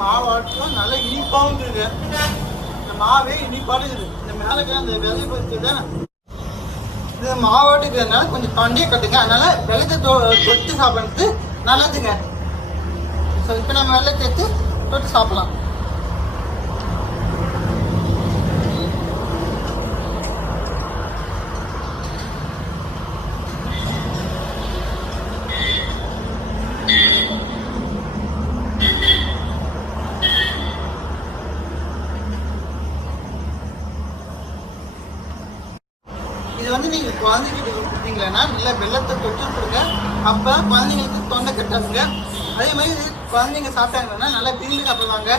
மாவாட்டும் நல்லா இனிப்பாகவும் இருக்குது. இந்த மாவே இனிப்பாடு இருக்குது. இந்த மேலே அந்த விதை பறிச்சு தான் இது மாவாட்டு இருக்கிறதுனால கொஞ்சம் தொண்டையை கட்டுங்க. அதனால வெள்ளத்தை தொட்டு சாப்பிட்றது நல்லதுங்க. ஸோ இப்போ நம்ம வெள்ளத்தை எடுத்து தொட்டு சாப்பிடலாம். இது வந்து நீங்கள் குழந்தைகிட்ட கொடுத்தீங்களன்னா நல்லா வெள்ளத்தை தொட்டு கொடுங்க. அப்போ குழந்தைங்களுக்கு தொண்டை கட்டாதுங்க. அதே மாதிரி குழந்தைங்க சாப்பிட்டாங்கன்னா நல்லா விரும்பி சாப்பிடுவாங்க.